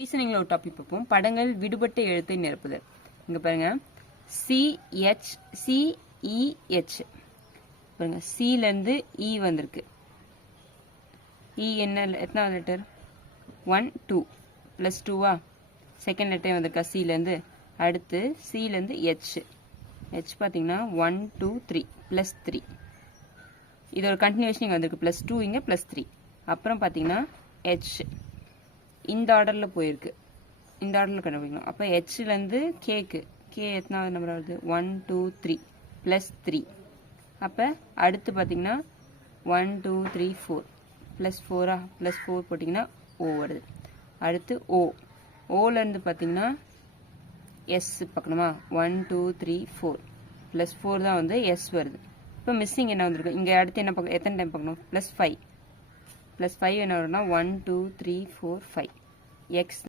ரீசனிங்ல ஒரு டாபிக் பார்ப்போம். படங்கள் விடுபட்ட எழுத்தை நிரப்புதல். இங்க பாருங்க, CH CEH பாருங்க, C ல இருந்து E வந்திருக்கு. E என்ன எத்தனாவது லெட்டர்? 1 2 பிளஸ் 2வா? செகண்ட் லெட்டர் வந்திருக்கா C ல இருந்து. அடுத்து C ல இருந்து H பாத்தீங்கன்னா 1 2 3 பிளஸ் 3. இதோட கண்டினியூஷன் இங்க வந்திருக்கு, பிளஸ் 2 இங்க பிளஸ் 3. அப்புறம் பாத்தீங்கன்னா H இந்த ஆர்டர்ல போயிருக்கு, இந்த ஆர்டர்ல கண்டுபிடிக்கணும். அப்ப H ல இருந்து K எத்தனாவது நம்பர் வருது? 1 2 3 பிளஸ் 3. அப்ப அடுத்து பாத்தீங்கன்னா 1 2 3 4 பிளஸ் 4 பிளஸ் 4 போட்டீங்கன்னா O வருது. அடுத்து O ல இருந்து பாத்தீங்கன்னா S பார்க்கணுமா? 1 2 3 4 பிளஸ் 4 தான் வந்து S வருது. இப்போ மிஸ்ஸிங் என்ன வந்திருக்கு? இங்க அடுத்து என்ன பார்க்கணும்? எத்தனை டைம் பார்க்கணும்? பிளஸ் 5 என்ன வரும்னா 1 2 3 4 5 X